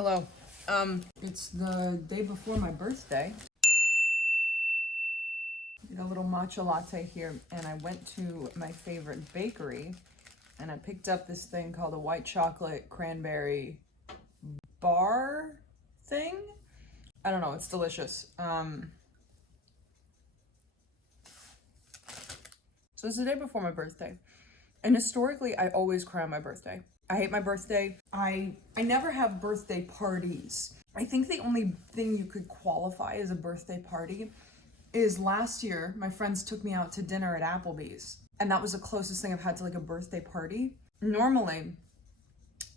Hello. It's the day before my birthday. Got a little matcha latte here, and I went to my favorite bakery, and I picked up this thing called a white chocolate cranberry bar thing. I don't know, it's delicious. So it's the day before my birthday. And historically, I always cry on my birthday. I hate my birthday. I never have birthday parties. I think the only thing you could qualify as a birthday party is last year, my friends took me out to dinner at Applebee's. And that was the closest thing I've had to like a birthday party. Normally,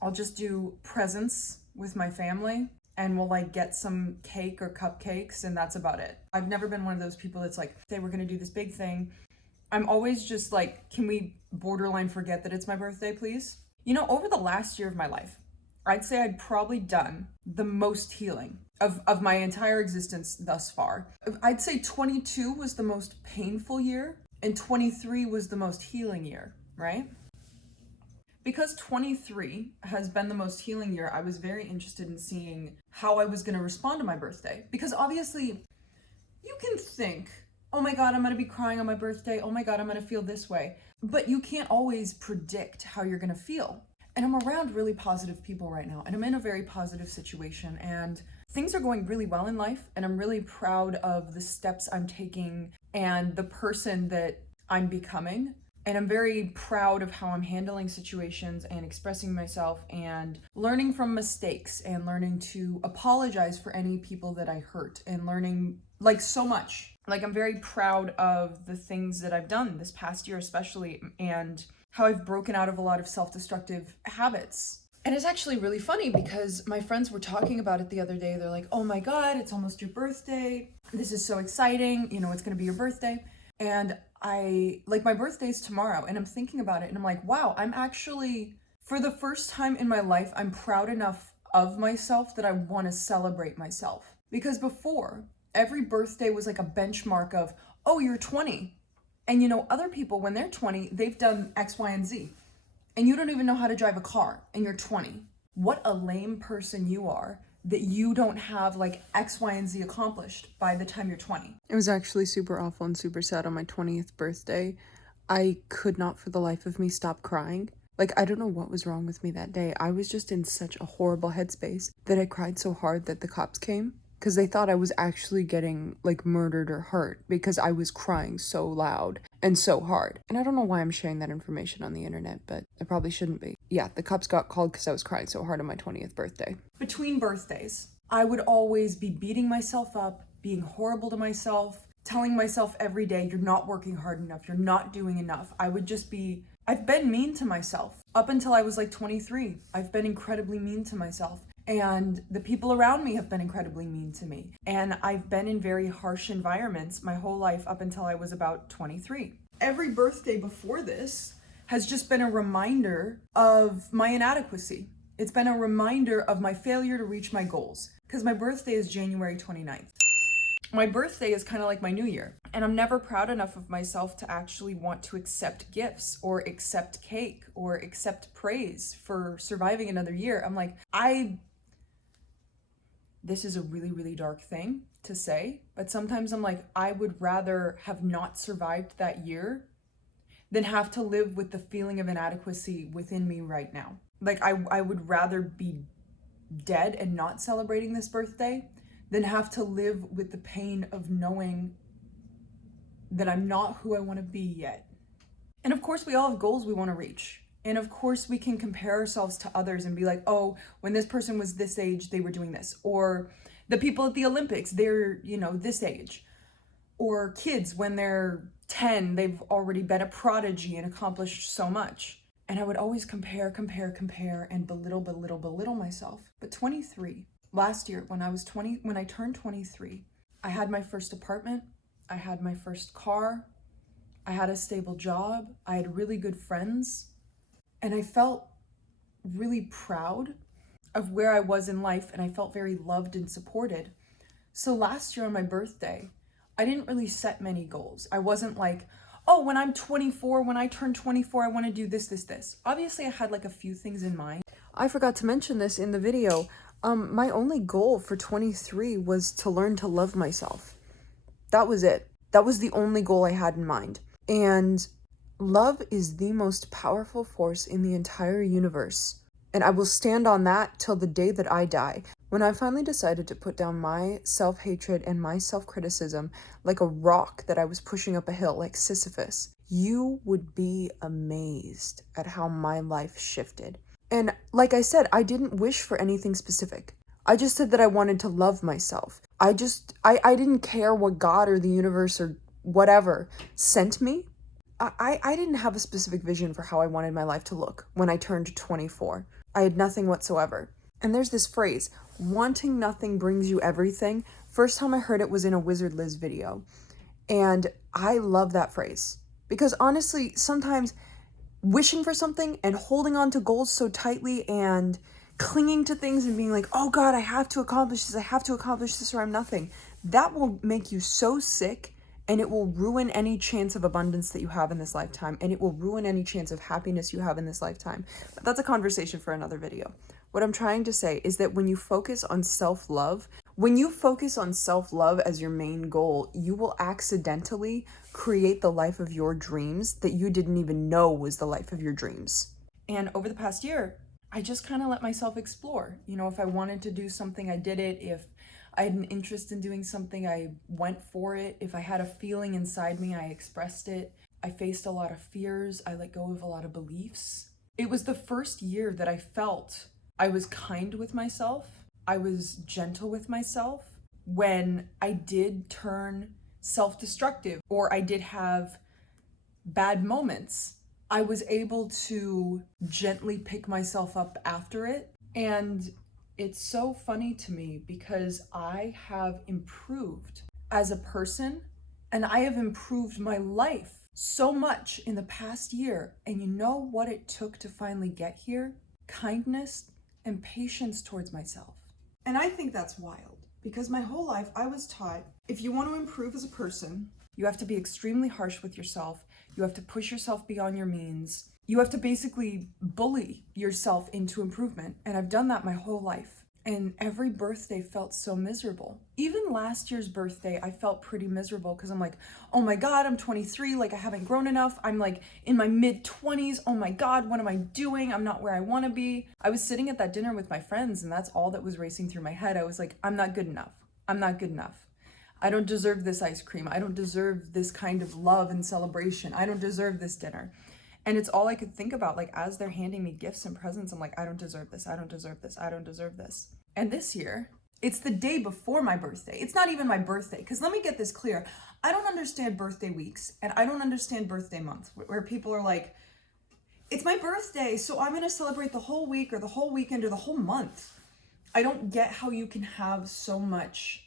I'll just do presents with my family and we'll like get some cake or cupcakes and that's about it. I've never been one of those people that's like, hey, we're gonna do this big thing. I'm always just like, can we borderline forget that it's my birthday, please? You know, over the last year of my life, I'd say I'd probably done the most healing of my entire existence thus far. I'd say 22 was the most painful year and 23 was the most healing year, right? Because 23 has been the most healing year, I was very interested in seeing how I was gonna respond to my birthday. Because obviously, you can think, oh my God, I'm gonna be crying on my birthday. Oh my God, I'm gonna feel this way. But you can't always predict how you're gonna feel. And I'm around really positive people right now, and I'm in a very positive situation, and things are going really well in life, and I'm really proud of the steps I'm taking and the person that I'm becoming. And I'm very proud of how I'm handling situations and expressing myself and learning from mistakes and learning to apologize for any people that I hurt and learning like so much. Like I'm very proud of the things that I've done this past year especially and how I've broken out of a lot of self-destructive habits. And it's actually really funny because my friends were talking about it the other day. They're like, oh my God, it's almost your birthday. This is so exciting. You know, it's going to be your birthday. And my birthday's tomorrow and I'm thinking about it and I'm like, wow, I'm actually, for the first time in my life, I'm proud enough of myself that I want to celebrate myself. Because before, every birthday was like a benchmark of, oh, you're 20. And you know, other people, when they're 20, they've done X, Y, and Z. And you don't even know how to drive a car and you're 20. What a lame person you are that you don't have like X, Y, and Z accomplished by the time you're 20. It was actually super awful and super sad on my 20th birthday. I could not for the life of me stop crying. Like, I don't know what was wrong with me that day. I was just in such a horrible headspace that I cried so hard that the cops came because they thought I was actually getting like murdered or hurt because I was crying so loud and so hard. And I don't know why I'm sharing that information on the internet, but I probably shouldn't be. Yeah, the cops got called because I was crying so hard on my 20th birthday. Between birthdays, I would always be beating myself up, being horrible to myself, telling myself every day, you're not working hard enough, you're not doing enough. I've been mean to myself. Up until I was like 23, I've been incredibly mean to myself. And the people around me have been incredibly mean to me. And I've been in very harsh environments my whole life up until I was about 23. Every birthday before this has just been a reminder of my inadequacy. It's been a reminder of my failure to reach my goals. Because my birthday is January 29th. My birthday is kind of like my new year. And I'm never proud enough of myself to actually want to accept gifts or accept cake or accept praise for surviving another year. I'm like, this is a really, really dark thing to say, but sometimes I'm like, I would rather have not survived that year than have to live with the feeling of inadequacy within me right now. Like, I would rather be dead and not celebrating this birthday than have to live with the pain of knowing that I'm not who I want to be yet. And of course, we all have goals we want to reach. And of course, we can compare ourselves to others and be like, oh, when this person was this age, they were doing this. Or the people at the Olympics, they're, this age. Or kids, when they're 10, they've already been a prodigy and accomplished so much. And I would always compare, and belittle myself. But 23, last year, when I turned 23, I had my first apartment, I had my first car, I had a stable job, I had really good friends. And I felt really proud of where I was in life and I felt very loved and supported. So last year on my birthday, I didn't really set many goals. I wasn't like, oh, when I turn 24, I want to do this. Obviously, I had like a few things in mind. I forgot to mention this in the video. My only goal for 23 was to learn to love myself. That was it. That was the only goal I had in mind. And love is the most powerful force in the entire universe. And I will stand on that till the day that I die. When I finally decided to put down my self-hatred and my self-criticism like a rock that I was pushing up a hill, like Sisyphus, you would be amazed at how my life shifted. And like I said, I didn't wish for anything specific. I just said that I wanted to love myself. I didn't care what God or the universe or whatever sent me. I didn't have a specific vision for how I wanted my life to look when I turned 24. I had nothing whatsoever. And there's this phrase, wanting nothing brings you everything. First time I heard it was in a Wizard Liz video. And I love that phrase. Because honestly, sometimes wishing for something and holding on to goals so tightly and clinging to things and being like, oh God, I have to accomplish this or I'm nothing. That will make you so sick, and it will ruin any chance of abundance that you have in this lifetime, and it will ruin any chance of happiness you have in this lifetime. But that's a conversation for another video. What I'm trying to say is that when you focus on self-love as your main goal, you will accidentally create the life of your dreams that you didn't even know was the life of your dreams. And over the past year, I just kind of let myself explore. You know, if I wanted to do something, I did it. If I had an interest in doing something, I went for it. If I had a feeling inside me, I expressed it. I faced a lot of fears. I let go of a lot of beliefs. It was the first year that I felt I was kind with myself. I was gentle with myself when I did turn self-destructive or I did have bad moments. I was able to gently pick myself up after it. And it's so funny to me because I have improved as a person and I have improved my life so much in the past year. And you know what it took to finally get here? Kindness and patience towards myself. And I think that's wild because my whole life I was taught if you want to improve as a person, you have to be extremely harsh with yourself. You have to push yourself beyond your means. You have to basically bully yourself into improvement. And I've done that my whole life. And every birthday felt so miserable. Even last year's birthday, I felt pretty miserable because I'm like, oh my God, I'm 23, like I haven't grown enough. I'm like in my mid-20s. Oh my God, what am I doing? I'm not where I want to be. I was sitting at that dinner with my friends and that's all that was racing through my head. I was like, I'm not good enough. I'm not good enough. I don't deserve this ice cream. I don't deserve this kind of love and celebration. I don't deserve this dinner. And it's all I could think about, like, as they're handing me gifts and presents, I'm like, I don't deserve this. I don't deserve this. I don't deserve this. And this year, it's the day before my birthday. It's not even my birthday. Because let me get this clear. I don't understand birthday weeks and I don't understand birthday months where people are like, it's my birthday, so I'm going to celebrate the whole week or the whole weekend or the whole month. I don't get how you can have so much.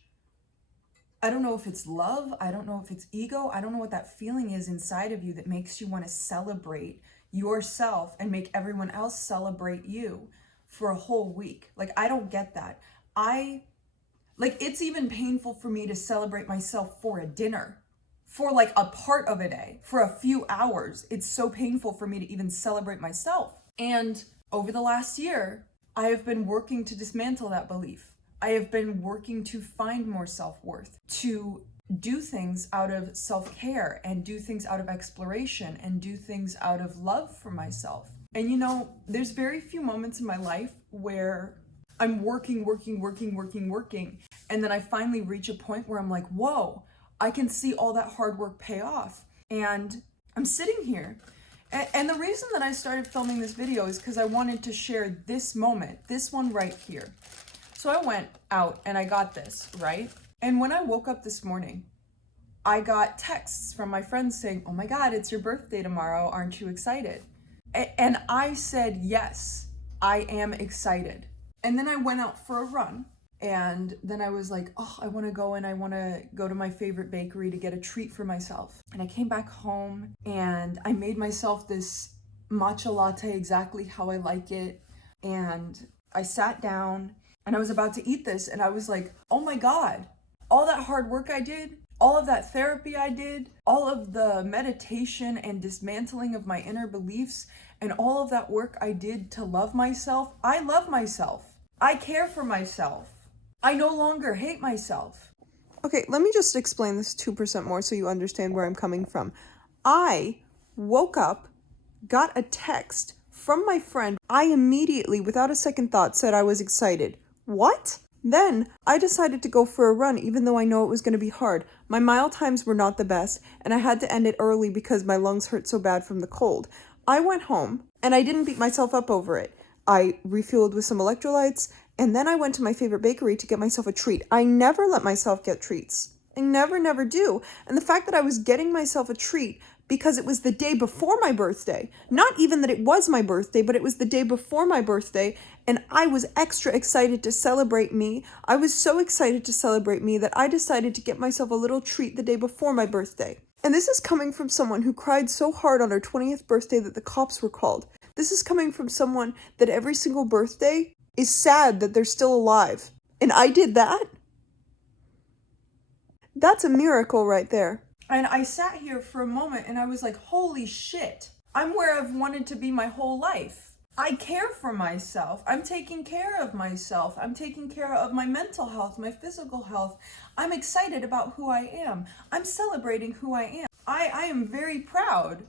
I don't know if it's love. I don't know if it's ego. I don't know what that feeling is inside of you that makes you want to celebrate yourself and make everyone else celebrate you for a whole week. Like, I don't get that. It's even painful for me to celebrate myself for a dinner, for like a part of a day, for a few hours. It's so painful for me to even celebrate myself. And over the last year, I have been working to dismantle that belief. I have been working to find more self-worth, to do things out of self-care and do things out of exploration and do things out of love for myself. And you know, there's very few moments in my life where I'm working. And then I finally reach a point where I'm like, whoa, I can see all that hard work pay off. And I'm sitting here. And the reason that I started filming this video is because I wanted to share this moment, this one right here. So I went out and I got this, right? And when I woke up this morning, I got texts from my friends saying, oh my God, it's your birthday tomorrow. Aren't you excited? And I said, yes, I am excited. And then I went out for a run. And then I was like, oh, I want to go and I want to go to my favorite bakery to get a treat for myself. And I came back home and I made myself this matcha latte exactly how I like it. And I sat down and I was about to eat this and I was like, oh my God, all that hard work I did, all of that therapy I did, all of the meditation and dismantling of my inner beliefs and all of that work I did to love myself, I love myself. I care for myself. I no longer hate myself. Okay, let me just explain this 2% more so you understand where I'm coming from. I woke up, got a text from my friend. I immediately, without a second thought, said I was excited. What? Then I decided to go for a run, even though I know it was going to be hard. My mile times were not the best, and I had to end it early because my lungs hurt so bad from the cold. I went home, and I didn't beat myself up over it. I refueled with some electrolytes, and then I went to my favorite bakery to get myself a treat. I never let myself get treats. I never do. And the fact that I was getting myself a treat because it was the day before my birthday, not even that it was my birthday, but it was the day before my birthday, and I was extra excited to celebrate me. I was so excited to celebrate me that I decided to get myself a little treat the day before my birthday. And this is coming from someone who cried so hard on her 20th birthday that the cops were called. This is coming from someone that every single birthday is sad that they're still alive. And I did that? That's a miracle right there. And I sat here for a moment and I was like, holy shit, I'm where I've wanted to be my whole life. I care for myself. I'm taking care of myself. I'm taking care of my mental health, my physical health. I'm excited about who I am. I'm celebrating who I am. I am very proud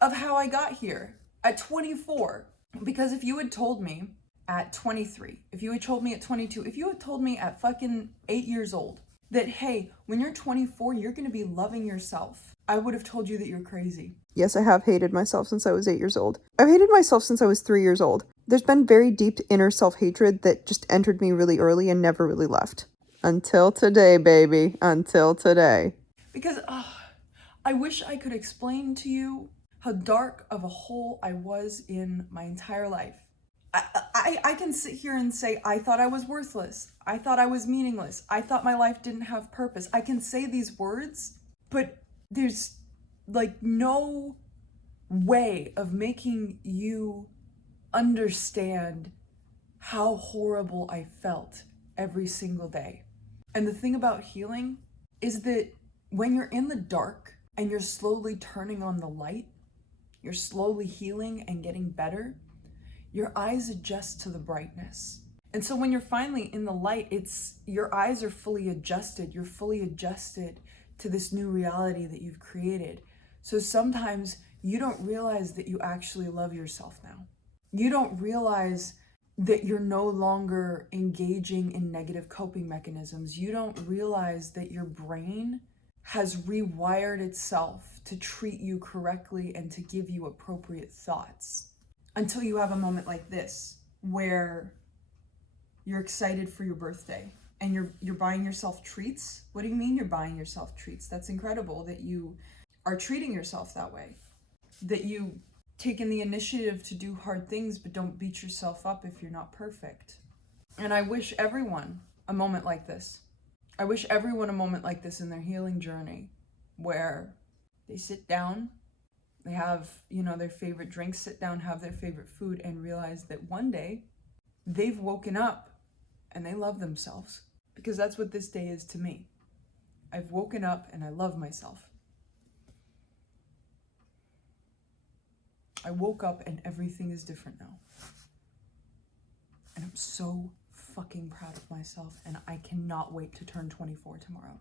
of how I got here at 24. Because if you had told me at 23, if you had told me at 22, if you had told me at fucking 8 years old that, hey, when you're 24, you're going to be loving yourself, I would have told you that you're crazy. Yes, I have hated myself since I was 8 years old. I've hated myself since I was 3 years old. There's been very deep inner self-hatred that just entered me really early and never really left. Until today, baby. Until today. Because I wish I could explain to you how dark of a hole I was in my entire life. I can sit here and say, I thought I was worthless. I thought I was meaningless. I thought my life didn't have purpose. I can say these words, but there's like no way of making you understand how horrible I felt every single day. And the thing about healing is that when you're in the dark and you're slowly turning on the light, you're slowly healing and getting better, your eyes adjust to the brightness. And so when you're finally in the light, your eyes are fully adjusted. You're fully adjusted to this new reality that you've created. So sometimes you don't realize that you actually love yourself now. You don't realize that you're no longer engaging in negative coping mechanisms. You don't realize that your brain has rewired itself to treat you correctly and to give you appropriate thoughts. Until you have a moment like this, where you're excited for your birthday and you're buying yourself treats. What do you mean you're buying yourself treats? That's incredible that you are treating yourself that way. That you taken the initiative to do hard things, but don't beat yourself up if you're not perfect. And I wish everyone a moment like this. I wish everyone a moment like this in their healing journey, where they sit down, they have, their favorite drinks, sit down, have their favorite food, and realize that one day they've woken up and they love themselves. Because that's what this day is to me. I've woken up and I love myself. I woke up and everything is different now. And I'm so fucking proud of myself, and I cannot wait to turn 24 tomorrow.